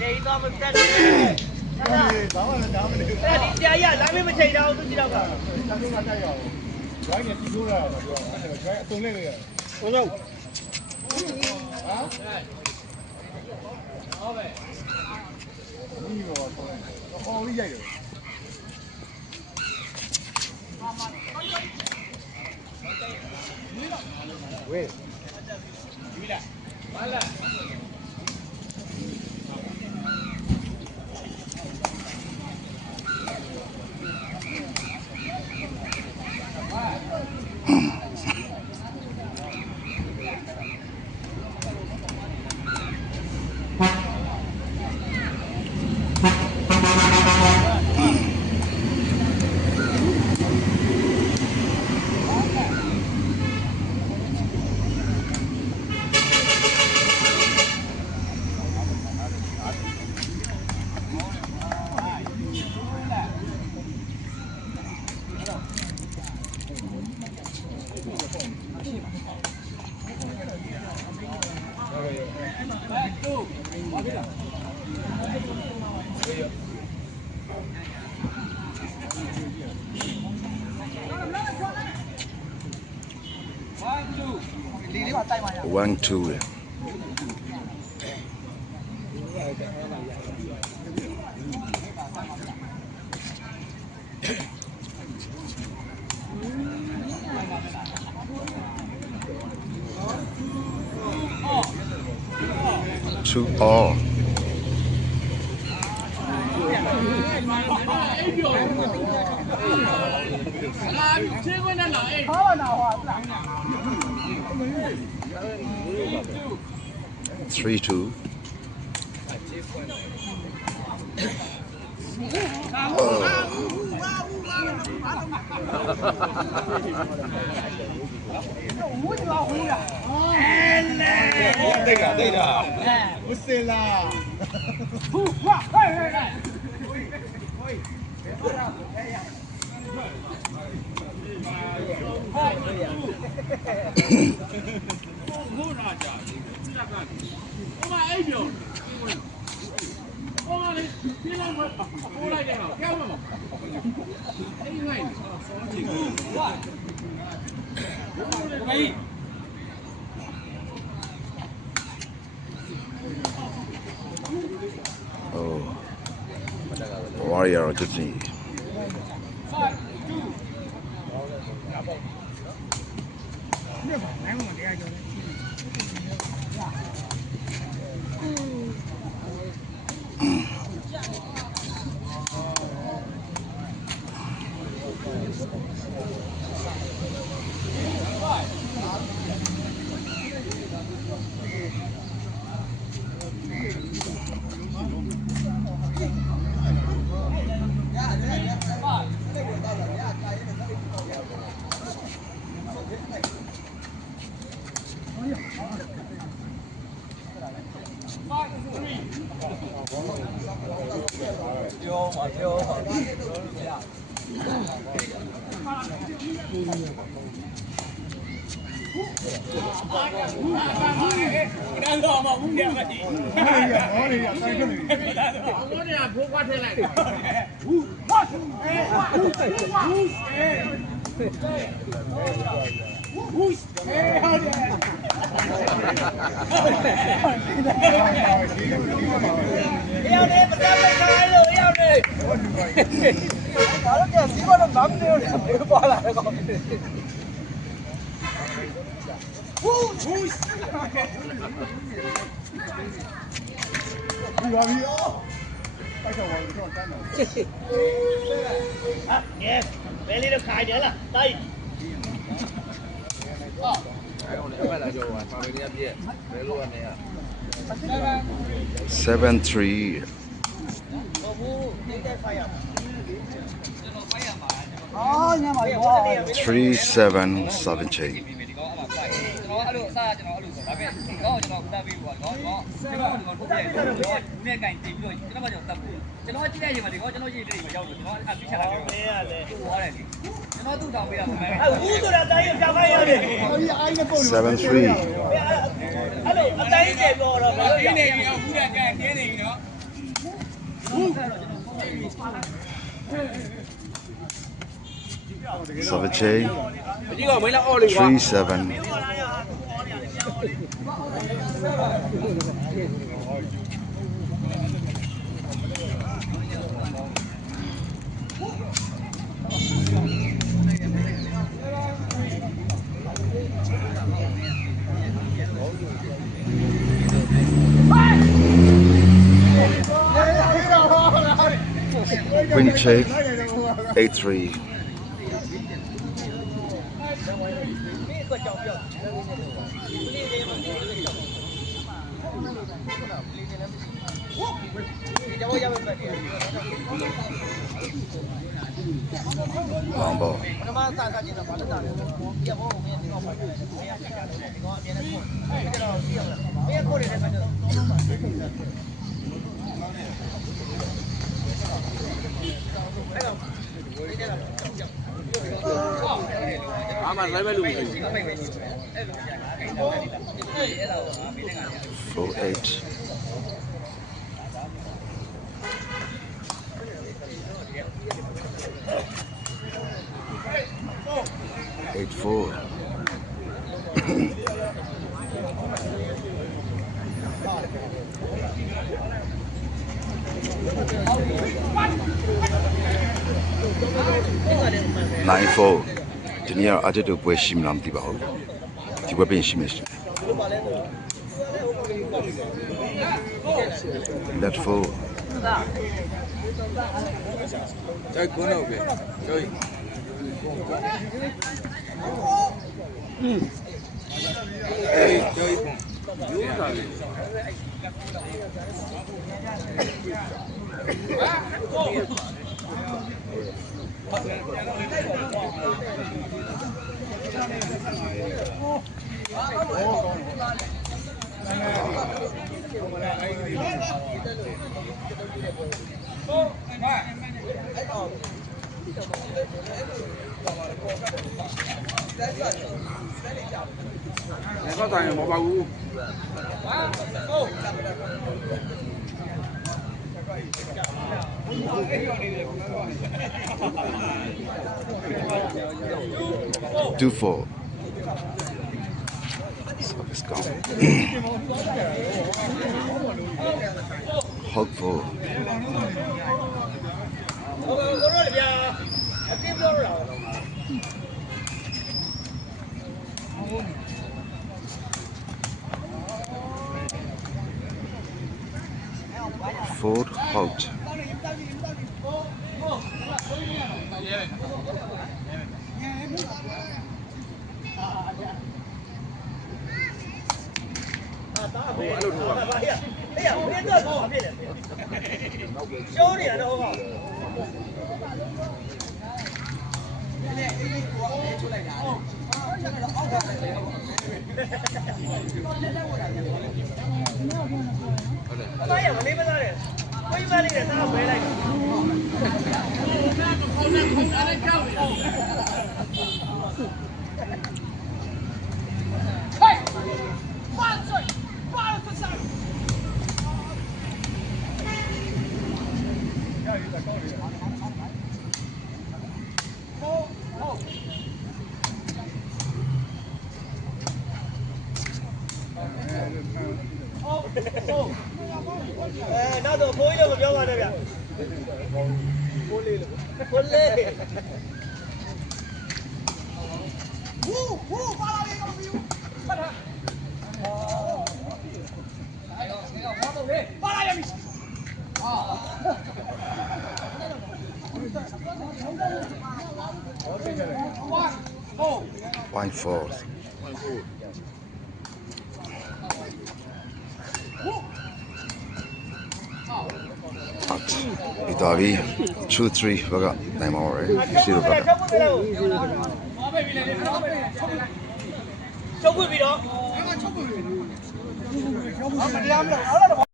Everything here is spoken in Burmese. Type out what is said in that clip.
Đây to mình ta đi. Ta đi chơi à, làm mấy chơi đâu, tôi chỉ đâu cả. Cái này thì đúng là cái tung lên rồi. Ôi đâu? Hả? Nhiều rồi, nó khó như vậy rồi. Quê. Vale. 1, 2. To all. Three, 2. Oh, warrior Disney. Nghe, bé đi được khai nữa là đây. 7-3. 3-7 17. ပဲတော့ကျွန်တော်ဦးသားပေးပေါ့နော်ကျွန်တော်တို့ပြည့်တယ်ကျွန်တော်နဲ့ကင်တင်ပြီးတော့ကျွန်တော်ကကျွန်တော်တတ်ဖို့ကျွန်တော်ကြည့်လိုက်ရင်မဒီကောကျွန်တော်ရေးတယ်မရောက်လို့ကျွန်တော်အပြစ်ချတာပြောတယ်ရတယ်ဟောတယ်လေကျွန်တော်သူ့တောင်းပေးတာမှန်တယ်ဘူးဆိုတာတိုင်းရပြောင်းခိုင်းရတယ် 7-3. အဲ့လိုအတိုင်းကျပြောတော့ဘယ်လိုရလဲ ဘူးတာကြတင်းနေပြီနော် Savache. ဒီကမင်းလာအော်လေးကွာ 3-7. Queen check. 8-3. ကျွန်တော်ရမယ်ပဲ Long ball. ပထမစစချင်းတော့ဘာလို့တာလဲပြဘောကိုမင်းဒီကောပိုက်တယ်မင်းကချက်တယ်ဒီကောအမြဲတမ်းပို့ကျွန်တော်ပြရမလားမင်းကပို့နေတဲ့ခါကျတော့အားမလိုက်ပဲလို့မရှိဘူး 4-8. 8-4. Nine four. ဒီနေ့အတက်တော့ပွဲရှိမလားမသိပါဘူးဒီပွဲပြင်ရှိမယ်ရှင် Let four. ကျိုက်ခွန်းတော့ပဲကျိုက်အေးကျိုက်ခွန်းယူတာလေ တော့တိုင်းမပါဘူး 2-4. So it's gone. Hog 4. တို့တို့ဗျာအပြစ်ပြောတော့ Ford Holt.နောက်တော့ဖိုးကြီးတော့မပြောပါနဲ့ဗျဖိုးလေးလို့ဖိုးလေးဝူပါလာလေးကောင်းပြီဖတ်တာပါလာရမည် 1-4. Itavi 2-3 baga name more zero baga ချုပ်ခွင့်ပြီးတော့ချုပ်ခွင့် မတရားမလို့